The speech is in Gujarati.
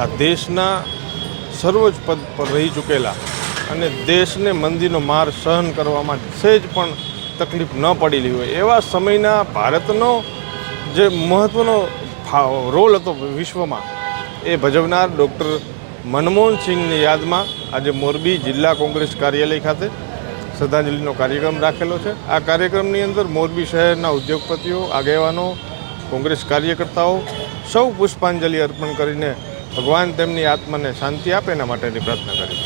આ દેશના સર્વોચ્ચ પદ પર રહી ચૂકેલા અને દેશને મંદીનો માર સહન કરવામાં સહેજ પણ તકલીફ ન પડેલી હોય એવા સમયના ભારતનો જે મહત્ત્વનો રોલ હતો વિશ્વમાં એ ભજવનાર ડૉક્ટર મનમોહન સિંહની યાદમાં આજે મોરબી જિલ્લા કોંગ્રેસ કાર્યાલય ખાતે શ્રદ્ધાંજલિનો કાર્યક્રમ રાખેલો છે। આ કાર્યક્રમની અંદર મોરબી શહેરના ઉદ્યોગપતિઓ, આગેવાનો, કોંગ્રેસ કાર્યકર્તાઓ સૌ પુષ્પાંજલિ અર્પણ કરીને ભગવાન તેમની આત્માને શાંતિ આપે એના માટેની પ્રાર્થના કરી।